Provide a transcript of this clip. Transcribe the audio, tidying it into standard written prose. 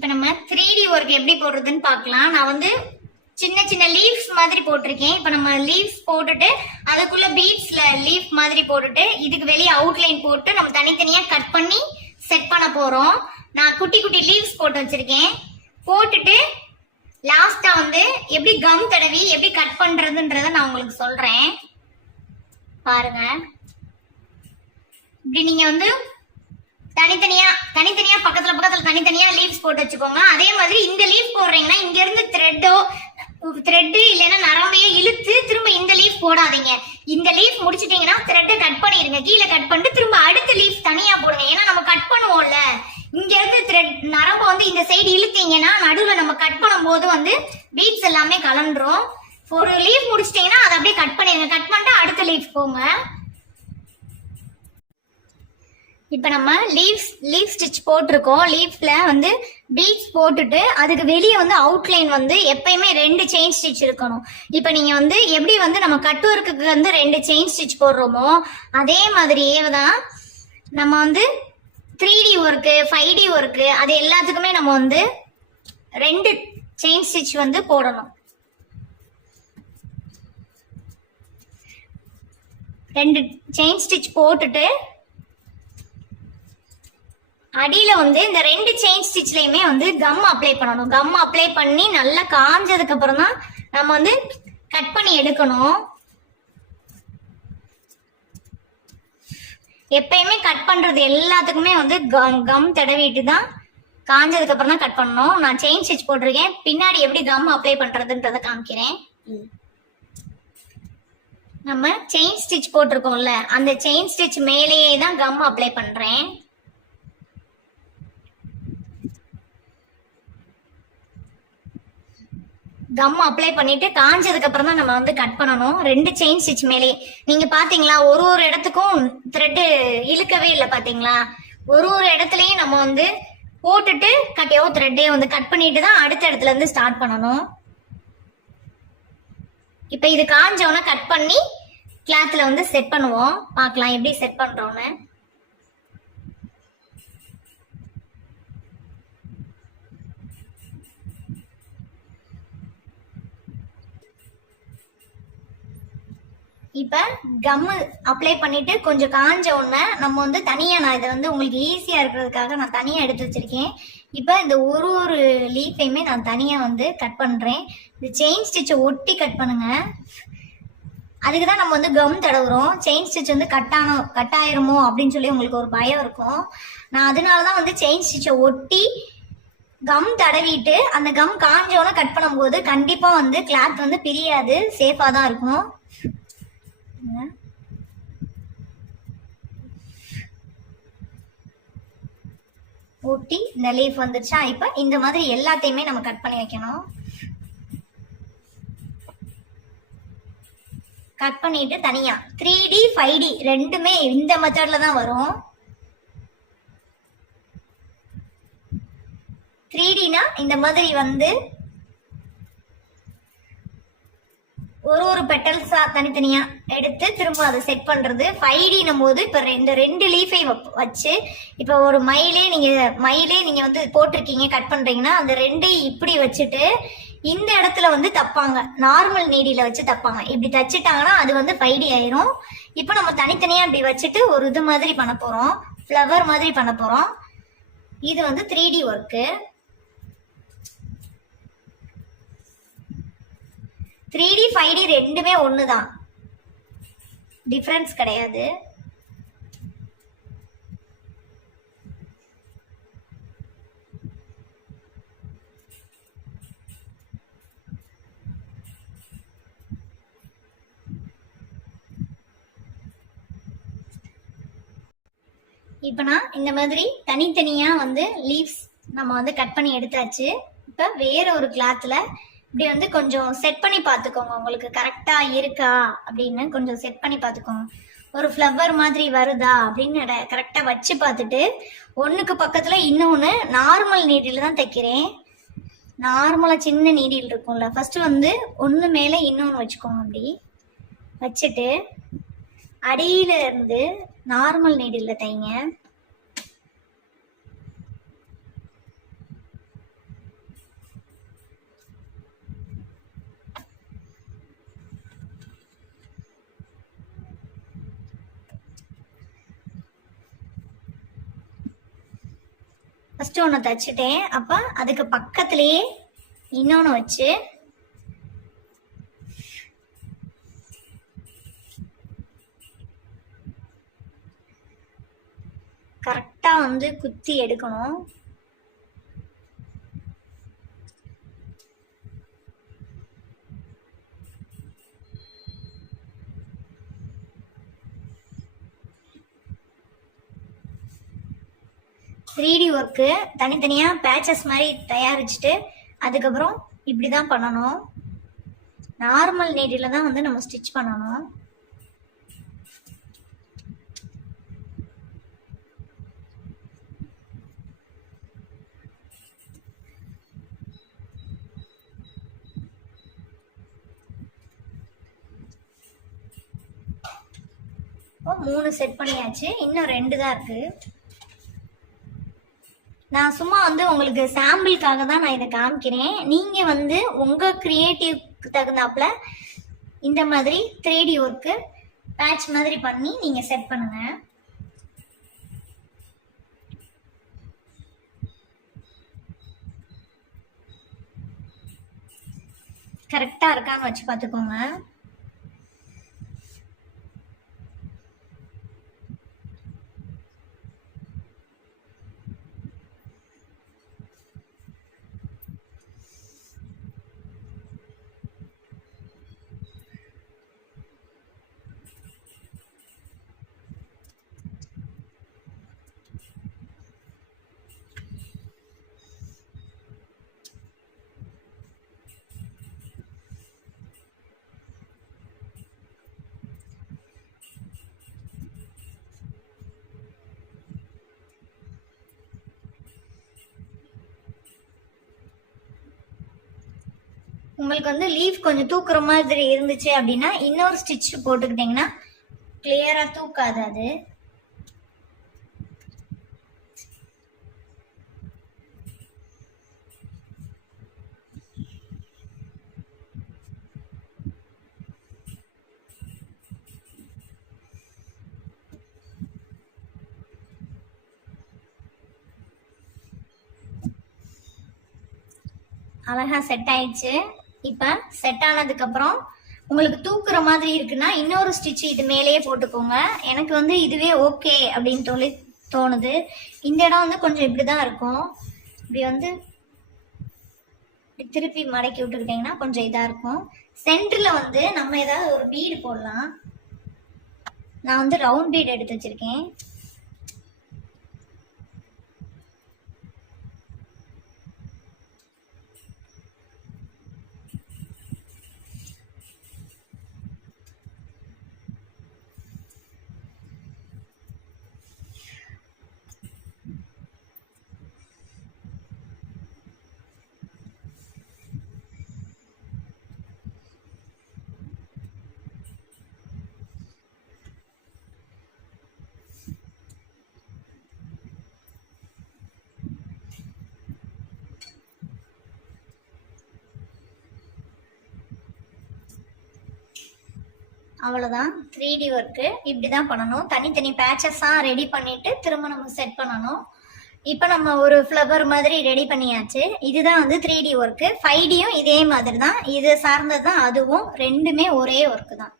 இப்ப நம்ம 3D work எப்படி போடுறதுன்னு பார்க்கலாம். நான் வந்து சின்ன சின்ன லீவ்ஸ் மாதிரி போட்டிருக்கேன். இப்ப நம்ம லீவ்ஸ் போட்டுட்டு அதுக்குள்ள பீட்ஸ்ல லீஃப் மாதிரி போட்டுட்டு இதுக்கு வெளியே அவுட்லைன் போட்டு நம்ம தனித்தனியா கட் பண்ணி செட் பண்ண போறோம். நான் குட்டி குட்டி லீவ்ஸ் போட்டு வச்சிருக்கேன். போட்டுட்டு லாஸ்டா வந்து எப்படி கம் தடவி எப்படி கட் பண்றதுன்றத நான் உங்களுக்கு சொல்றேன். பாருங்க, இப்படி நீங்க வந்து தனித்தனியா பக்கத்துல தனித்தனியா லீவ்ஸ் போட்டு வச்சுக்கோங்க. அதே மாதிரி இந்த லீவ் போடுறீங்கன்னா இங்க இருந்து த்ரெட் இல்லைன்னா நரம்பையே இழுத்து திரும்ப இந்த லீஃப் போடாதீங்க. இந்த லீஃப் முடிச்சிட்டீங்கன்னா த்ரெட்டை கட் பண்ணிருங்க. கீழே கட் பண்ணிட்டு திரும்ப அடுத்த லீஃப் தனியா போடுங்க. ஏன்னா நம்ம கட் பண்ணுவோம்ல, இங்க இருந்து த்ரெட் நரம்பு வந்து இந்த சைடு இழுத்தீங்கன்னா நடுவுல நம்ம கட் பண்ணும் போது வந்து பீட்ஸ் எல்லாமே கலந்துரும். ஒரு லீஃப் முடிச்சிட்டீங்கன்னா அதை அப்படியே கட் பண்ணிருங்க. கட் பண்ணிட்டு அடுத்த லீஃப் போங்க. இப்ப நம்ம லீஃப் ஸ்டிச் போட்டிருக்கோம். லீஃப்ல வந்து பீட்ஸ் போட்டுட்டு அதுக்கு வெளியே வந்து அவுட்லைன் வந்து எப்பயுமே 2 செயின் ஸ்டிச் இருக்கணும். இப்ப நீங்க வந்து எப்படி வந்து நம்ம கட் ஒர்க்குக்கு வந்து 2 செயின் ஸ்டிச் போடுறோமோ அதே மாதிரியே தான் நம்ம வந்து 3D ஒர்க்கு 5D ஒர்க்கு அது எல்லாத்துக்குமே நம்ம வந்து 2 செயின் ஸ்டிச் வந்து போடணும். 2 செயின் ஸ்டிச் போட்டுட்டு அடியில வந்து இந்த 2 செயின் ஸ்டிச்லயுமே வந்து கம் அப்ளை பண்ணணும். கம் அப்ளை பண்ணி நல்லா காஞ்சதுக்கு அப்புறம் தான் நம்ம வந்து கட் பண்ணி எடுக்கணும். எப்பயுமே கட் பண்றது எல்லாத்துக்குமே வந்து கம் தடவிட்டு தான் காஞ்சதுக்கு அப்புறம் தான் கட் பண்ணணும். நான் செயின் ஸ்டிச் போட்டிருக்கேன், பின்னாடி எப்படி கம் அப்ளை பண்றதுன்றத காமிக்கிறேன். நம்ம செயின் ஸ்டிச் போட்டிருக்கோம்ல, அந்த செயின் ஸ்டிச் மேலேயே தான் கம் அப்ளை பண்றேன். கம் அப்ளை பண்ணிட்டு காஞ்சதுக்கு அப்புறம் தான் நம்ம வந்து கட் பண்ணணும். 2 செயின் ஸ்டிச் மேலே நீங்க பாத்தீங்களா, ஒரு இடத்துக்கும் த்ரெட் இழுக்கவே இல்லை பாத்தீங்களா. ஒரு இடத்துலயும் நம்ம வந்து போட்டுட்டு கட்டையோ த்ரெட்டையோ வந்து கட் பண்ணிட்டு தான் அடுத்த இடத்துல இருந்து ஸ்டார்ட் பண்ணணும். இப்ப இது காஞ்சவன கட் பண்ணி கிளாத்ல வந்து செட் பண்ணுவோம். பார்க்கலாம் எப்படி செட் பண்றோம்னு. இப்ப கம் அப்ளை பண்ணிட்டு கொஞ்சம் காஞ்ச உடனே நம்ம வந்து தனியா, நான் இதை வந்து உங்களுக்கு ஈஸியா இருக்கிறதுக்காக நான் தனியா எடுத்து வச்சிருக்கேன். இப்ப இந்த ஒரு லீஃபையுமே நான் தனியா வந்து கட் பண்றேன். இந்த செயின் ஸ்டிச்சை ஒட்டி கட் பண்ணுங்க. அதுக்குதான் நம்ம வந்து கம் தடவுறோம். செயின் ஸ்டிச் வந்து கட் ஆயிருமோ அப்படின்னு சொல்லி உங்களுக்கு ஒரு பயம் இருக்கும். நான் அதனாலதான் வந்து செயின் ஸ்டிச்சை ஒட்டி கம் தடவிட்டு அந்த கம் காஞ்சோன்னு கட் பண்ணும்போது கண்டிப்பா வந்து கிளாத் வந்து பிரியாது, சேஃபா தான் இருக்கும். ஊட்டி இந்த லீஃப் வந்துச்சா. இப்ப இந்த மாதிரி எல்லாத்தையுமே நம்ம கட் பண்ணி வைக்கணும். கட் பண்ணிட்டு தனியா 3D 5D ரெண்டுமே இந்த மெத்தட்ல தான் வரும். 3Dனா இந்த மாதிரி வந்து ஒரு பெட்டல்ஸா தனித்தனியா எடுத்து திரும்ப அதை செட் பண்றது. 5Dனும் போது இப்ப இந்த 2 லீஃபை வச்சு இப்ப ஒரு மயிலே நீங்க வந்து போட்டிருக்கீங்க, கட் பண்றீங்கன்னா அந்த 2 இப்படி வச்சுட்டு இந்த இடத்துல வந்து தப்பாங்க, நார்மல் நீடியில வச்சு தப்பாங்க. இப்படி தச்சுட்டாங்கன்னா அது வந்து 5D ஆயிரும். இப்ப நம்ம தனித்தனியா இப்படி வச்சுட்டு ஒரு இது மாதிரி பண்ண போறோம், ஃப்ளவர் மாதிரி பண்ண போறோம். இது வந்து 3D ஒர்க்கு. 3D 5D ரெண்டுமே ஒண்ணுதான், டிஃபரன்ஸ் கிடையாது. இப்ப நான் இந்த மாதிரி தனித்தனியா வந்து லீவ்ஸ் நம்ம வந்து கட் பண்ணி எடுத்தாச்சு. இப்ப வேற ஒரு கிளாத்ல இப்படி வந்து கொஞ்சம் செட் பண்ணி பார்த்துக்கோங்க, உங்களுக்கு கரெக்டா இருக்கா அப்படின்னு கொஞ்சம் செட் பண்ணி பார்த்துக்கோங்க. ஒரு ஃப்ளவர் மாதிரி வருதா அப்படின்னு கரெக்டா வச்சு பார்த்துட்டு ஒண்ணுக்கு பக்கத்துல இன்னொன்னு நார்மல் நீடில் தான் தைக்கிறேன். நார்மலா சின்ன நீடில் இருக்கும்ல, ஃபர்ஸ்ட் வந்து ஒண்ணு மேல இன்னொன்னு வச்சுக்கோங்க. அப்படி வச்சுட்டு அடியில இருந்து நார்மல் நீடில் தைங்க. ஃபர்ஸ்ட் ஒன்று தச்சுட்டேன். அப்போ அதுக்கு பக்கத்துலேயே இன்னொன்று வச்சு கரெக்டாக வந்து குத்தி எடுக்கணும். த்ரீடி ஒர்க்கு தனித்தனியாக பேச்சஸ் மாதிரி தயாரிச்சுட்டு அதுக்கப்புறம் இப்படி தான் பண்ணணும். நார்மல் நீடில் தான் வந்து நம்ம ஸ்டிச் பண்ணணும். இப்போ 3 செட் பண்ணியாச்சு. இன்னும் 2 தான் இருக்கு. நான் சும்மா வந்து உங்களுக்கு சாம்பிளுக்காக தான் நான் இதை காமிக்கிறேன். நீங்கள் வந்து உங்கள் க்ரியேட்டிவ்க்கு தகுந்தாப்புல இந்த மாதிரி 3D ஒர்க்கு பேட்ச் மாதிரி பண்ணி நீங்கள் செட் பண்ணுங்க. கரெக்டாக இருக்கான்னு வச்சு பார்த்துக்கோங்க. உங்களுக்கு வந்து லீஃப் கொஞ்சம் தூக்குற மாதிரி இருந்துச்சு அப்படின்னா இன்னொரு ஸ்டிச் போட்டுக்கிட்டிங்கன்னா கிளியரா தூக்காது. அது அழகா செட் ஆயிடுச்சு. இப்போ செட் ஆனதுக்கப்புறம் உங்களுக்கு தூக்குற மாதிரி இருக்குன்னா இன்னொரு ஸ்டிச் இது மேலேயே போட்டுக்கோங்க. எனக்கு வந்து இதுவே ஓகே அப்படின்னு தோணுது. இந்த இடம் வந்து கொஞ்சம் இப்படி தான் இருக்கும். இப்படி வந்து திருப்பி மடக்கி விட்டுக்கிட்டிங்கன்னா கொஞ்சம் இதாக இருக்கும். சென்டரில் வந்து நம்ம ஏதாவது ஒரு பீடு போடலாம். நான் வந்து ரவுண்ட் பீடு எடுத்து வச்சிருக்கேன். அவ்வளோதான் 3D ஒர்க்கு. இப்படி தான் பண்ணணும். தனித்தனி பேச்சஸாக ரெடி பண்ணிட்டு திரும்ப நம்ம செட் பண்ணணும். இப்போ நம்ம ஒரு ஃப்ளவர் மாதிரி ரெடி பண்ணியாச்சு. இதுதான் வந்து 3D ஒர்க்கு. 5Dயும் இதே மாதிரி தான். இது சார்ந்தது தான் அதுவும். ரெண்டுமே ஒரே ஒர்க்கு தான்.